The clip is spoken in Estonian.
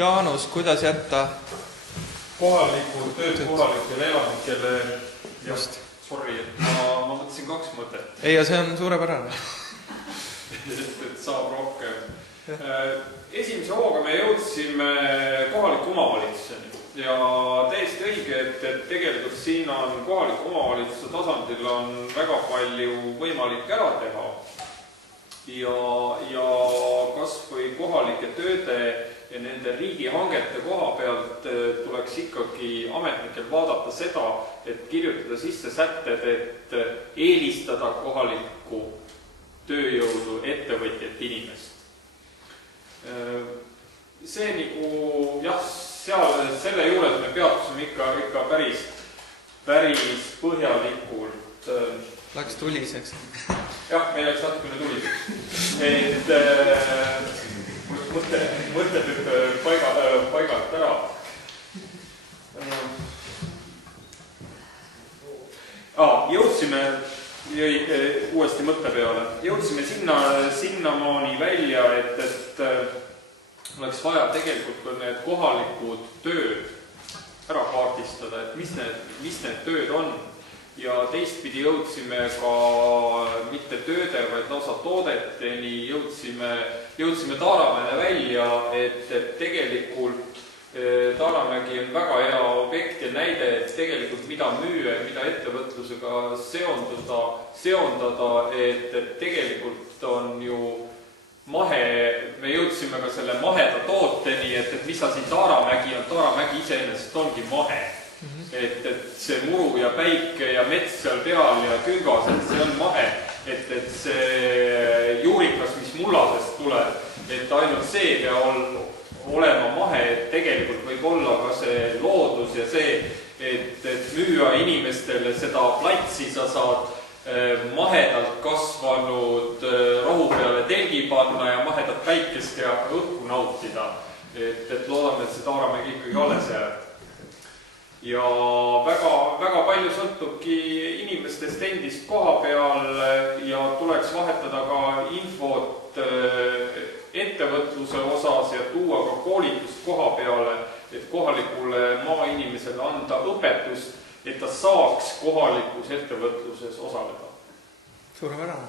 Jaanus, kuidas jätta kohalikud tööd kohalikele elanikele? Just. Sorry, et ma mõtlesin 2 mõtet. Ei, ja see on suurepärane. et saab rohkem. Esimese hooga me jõudsime kohaliku omavalitsuseni ja täiesti õige, et tegelikult siin on kohaliku omavalitsuse tasandil on väga palju võimalik ära teha ja kas või kohalike tööde ja nende riigihangete koha pealt tuleks ikkagi ametnikel vaadata seda, et kirjutada sisse sätted, et eelistada kohalikku tööjõudu, ettevõtjat, inimest. See nagu, jah, selle juures me peatusime ikka päris põhjalikult. Läks tuliseks. Jah, meil läks natukene tuliseks. Et mõtted paigalt ära. Jõudsime uuesti mõtte peale. Jõudsime sinnamaani välja, et oleks vaja tegelikult need kohalikud tööd ära kaardistada, et mis need tööd on. Ja teistpidi jõudsime ka mitte tööde, vaid lausa toodeteni, jõudsime Taaramäe välja, et tegelikult Taaramägi on väga hea objekt ja näide, et tegelikult mida müüa ja mida ettevõtlusega seondada, et tegelikult on ju me jõudsime ka selle maheda tooteni, et mis asi Taaramägi on, Taaramägi iseenesest ongi mahe. Et see muru ja päike ja mets seal peal ja küngased, see on mahe, et see juurikas, mis mullasest tuleb, et ainult see peab olema mahe, et tegelikult võib olla ka see loodus ja see, et müüa inimestele seda platsi, sa saad mahedalt kasvanud rohu peale telgi panna ja mahedat päikest ja õhku nautida. Et loodame, et see Taaramägi ikkagi alles jääb. Ja väga palju sõltubki inimestest endist koha peal ja tuleks vahetada ka infot ettevõtluse osas ja tuua ka koolitust koha peale, et kohalikule maainimesele anda õpetust, et ta saaks kohalikus ettevõtluses osaleda. Suurepärane.